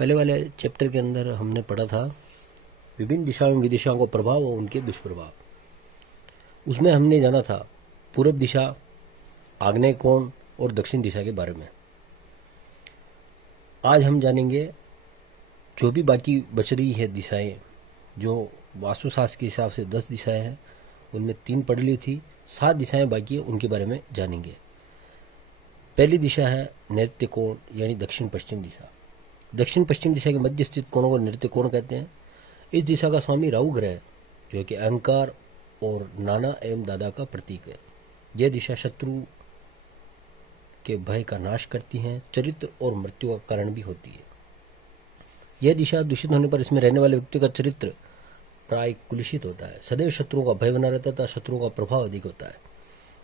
पहले वाले चैप्टर के अंदर हमने पढ़ा था विभिन्न दिशाओं में विदिशाओं का प्रभाव और उनके दुष्प्रभाव। उसमें हमने जाना था पूर्व दिशा, आग्नेय कोण और दक्षिण दिशा के बारे में। आज हम जानेंगे जो भी बाकी बच रही है दिशाएं, जो वास्तुशास्त्र के हिसाब से 10 दिशाएं हैं, उनमें 3 पढ़ ली थी, 7 दिशाएं बाकी है, उनके बारे में जानेंगे। पहली दिशा है नैऋत्य कोण यानी दक्षिण पश्चिम दिशा। दक्षिण पश्चिम दिशा के मध्य स्थित कोणों को नैऋत्य कोण कहते हैं। इस दिशा का स्वामी राहु ग्रह जो कि अहंकार और नाना एवं दादा का प्रतीक है। यह दिशा शत्रु के भय का नाश करती है, चरित्र और मृत्यु का कारण भी होती है। यह दिशा दूषित होने पर इसमें रहने वाले व्यक्ति का चरित्र प्राय कुलुषित होता है। सदैव शत्रुओं का भय बना रहता था, शत्रुओं का प्रभाव अधिक होता है।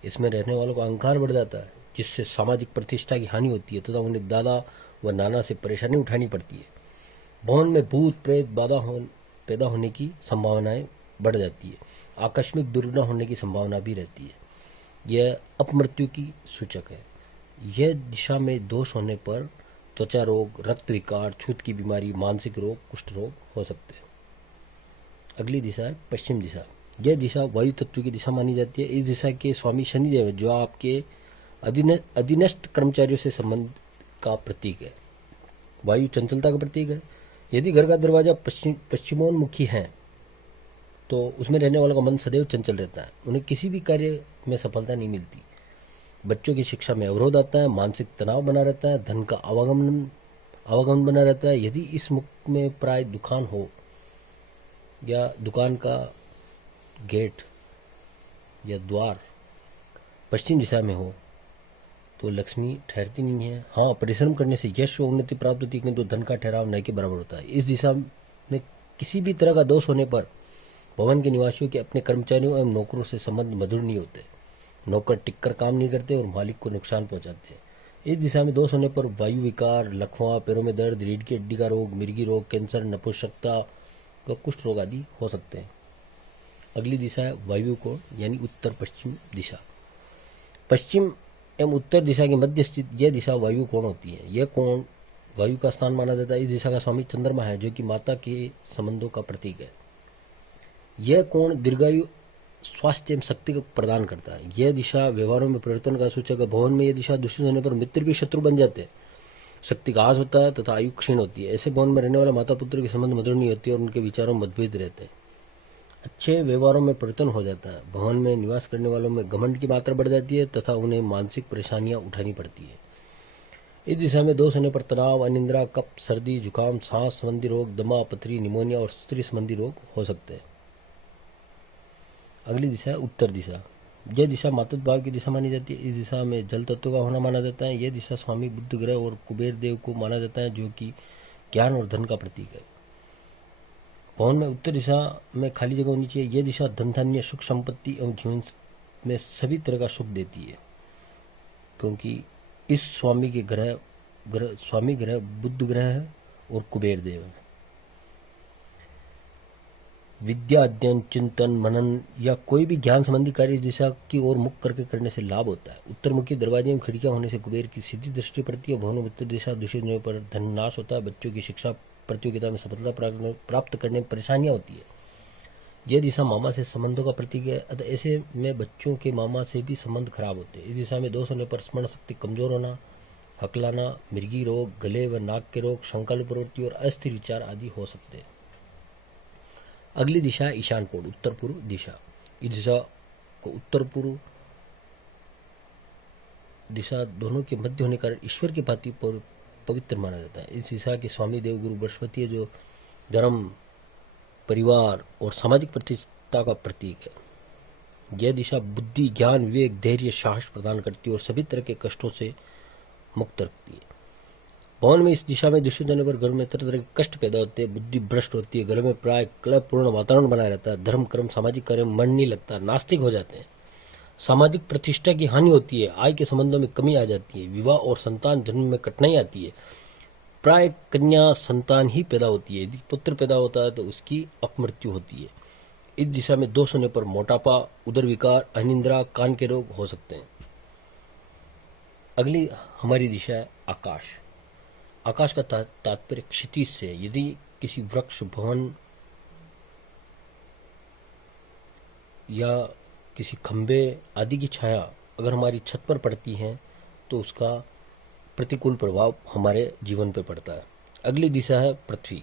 इसमें रहने वालों का अहंकार बढ़ जाता है, जिससे सामाजिक प्रतिष्ठा की हानि होती है तथा उन्हें दादा व नाना से परेशानी उठानी पड़ती है। भवन में भूत प्रेत बाधा पैदा होने की संभावनाएं बढ़ जाती है। आकस्मिक दुर्घटना होने की संभावना भी रहती है। यह अपमृत्यु की सूचक है। यह दिशा में दोष होने पर त्वचा रोग, रक्त विकार, छूत की बीमारी, मानसिक रोग, कुष्ठ रोग हो सकते हैं। अगली दिशा है पश्चिम दिशा। यह दिशा वायु तत्व की दिशा मानी जाती है। इस दिशा के स्वामी शनिदेव जो आपके अधीनस्थ कर्मचारियों से संबंध का प्रतीक है। वायु चंचलता का प्रतीक है। यदि घर का दरवाजा पश्चिमोन्मुखी है तो उसमें रहने वालों का मन सदैव चंचल रहता है। उन्हें किसी भी कार्य में सफलता नहीं मिलती। बच्चों की शिक्षा में अवरोध आता है, मानसिक तनाव बना रहता है, धन का आवागमन बना रहता है। यदि इस मुख में प्राय दुकान हो या दुकान का गेट या द्वार पश्चिम दिशा में हो तो लक्ष्मी ठहरती नहीं है। हाँ, परिश्रम करने से यश व उन्नति प्राप्त होती है, किंतु धन का ठहराव न के बराबर होता है। इस दिशा में किसी भी तरह का दोष होने पर भवन के निवासियों के अपने कर्मचारियों एवं नौकरों से संबंध मधुर नहीं होते। नौकर टिककर काम नहीं करते और मालिक को नुकसान पहुंचाते हैं। इस दिशा में दोष होने पर वायु विकार, लकवा, पैरों में दर्द, रीढ़ की हड्डी का रोग, मिर्गी रोग, कैंसर, नपुंसकता व कुष्ठ रोग आदि हो सकते हैं। अगली दिशा है वायु कोण यानी उत्तर पश्चिम दिशा। पश्चिम एवं उत्तर दिशा के मध्य स्थित यह दिशा वायु कोण होती है। यह कोण वायु का स्थान माना जाता है। इस दिशा का स्वामी चंद्रमा है जो कि माता के संबंधों का प्रतीक है। यह कोण दीर्घायु, स्वास्थ्य एवं शक्ति को प्रदान करता है। यह दिशा व्यवहारों में परिवर्तन का सूचक है। भवन में यह दिशा दूषित होने पर मित्र भी शत्रु बन जाते हैं। शक्ति का ह्रास होता है तथा आयु क्षीण होती है। ऐसे भवन में रहने वाला माता पुत्र के संबंध मधुर नहीं होती और उनके विचारों में मतभेद रहते हैं। अच्छे व्यवहारों में परिवर्तन हो जाता है। भवन में निवास करने वालों में घमंड की मात्रा बढ़ जाती है तथा उन्हें मानसिक परेशानियां उठानी पड़ती है। इस दिशा में दोष होने पर तनाव, अनिद्रा, कफ, सर्दी, जुकाम, सांस संबंधी रोग, दमा, पथरी, निमोनिया और स्त्री संबंधी रोग हो सकते हैं। अगली दिशा है उत्तर दिशा। यह दिशा मातृ भाव की दिशा मानी जाती है। इस दिशा में जल तत्व का होना माना जाता है। यह दिशा स्वामी बुध ग्रह और कुबेर देव को माना जाता है जो कि ज्ञान और धन का प्रतीक है। भवन में उत्तर दिशा में खाली जगह होनी चाहिए। यह दिशा धन धान्य, सुख संपत्ति एवं जीवन में सभी तरह का सुख देती है, क्योंकि इस स्वामी ग्रह बुध ग्रह है और कुबेर देव है। विद्या, अध्ययन, चिंतन, मनन या कोई भी ज्ञान संबंधी कार्य इस दिशा की ओर मुख करके करने से लाभ होता है। उत्तरमुखी दरवाजे में खिड़कियां होने से कुबेर की सीधी दृष्टि पड़ती है। भवन में उत्तर दिशा दूषित होने पर धन नाश होता है। बच्चों की शिक्षा प्रतियोगिता में सफलता प्राप्त करने में परेशानियां होती है। यह दिशा मामा से संबंधों का प्रतीक है, अतः ऐसे में बच्चों के मामा से भी संबंध खराब होते हैं। इस दिशा में दोष होने पर स्मरण शक्ति कमजोर होना, हकलाना, मिर्गी रोग, गले व नाक के रोग, संकल्प प्रवृत्ति और अस्थिर विचार आदि हो सकते हैं। अगली दिशा ईशान कोण, उत्तर पूर्व दिशा। इस दिशा को उत्तर पूर्व दिशा दोनों के मध्य होने के कारण ईश्वर की भांति पवित्र माना जाता है। इस दिशा के स्वामी देव गुरु बृहस्पति है जो धर्म, परिवार और सामाजिक प्रतिष्ठा का प्रतीक है। यह दिशा बुद्धि, ज्ञान, विवेक, धैर्य, साहस प्रदान करती है और सभी तरह के कष्टों से मुक्त रखती है। भवन में इस दिशा में दूषित होने पर घर में तरह तरह के कष्ट पैदा होते हैं, बुद्धि भ्रष्ट होती है, घर में प्राय कलहपूर्ण वातावरण बना रहता है, धर्म कर्म सामाजिक कार्य में मन नहीं लगता, नास्तिक हो जाते हैं, सामाजिक प्रतिष्ठा की हानि होती है, आय के संबंधों में कमी आ जाती है, विवाह और संतान जन्म में कठिनाई आती है, प्राय कन्या संतान ही पैदा होती है। यदि पुत्र पैदा होता है तो उसकी अपमृत्यु होती है। इस दिशा में दोष होने पर मोटापा, उदर विकार, अनिद्रा, कान के रोग हो सकते हैं। अगली हमारी दिशा है आकाश। आकाश का तात्पर्य क्षितिज से। यदि किसी वृक्ष, भवन या किसी खंबे आदि की छाया अगर हमारी छत पर पड़ती है तो उसका प्रतिकूल प्रभाव हमारे जीवन पर पड़ता है। अगली दिशा है पृथ्वी।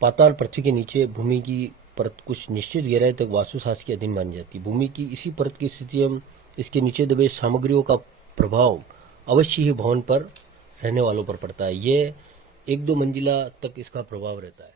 पाताल पृथ्वी के नीचे भूमि की परत कुछ निश्चित गहराई तक वास्तुशास्त्र के अधीन मानी जाती है। भूमि की इसी परत की स्थिति एवं इसके नीचे दबे सामग्रियों का प्रभाव अवश्य ही भवन पर रहने वालों पर पड़ता है। ये 1-2 मंजिला तक इसका प्रभाव रहता है।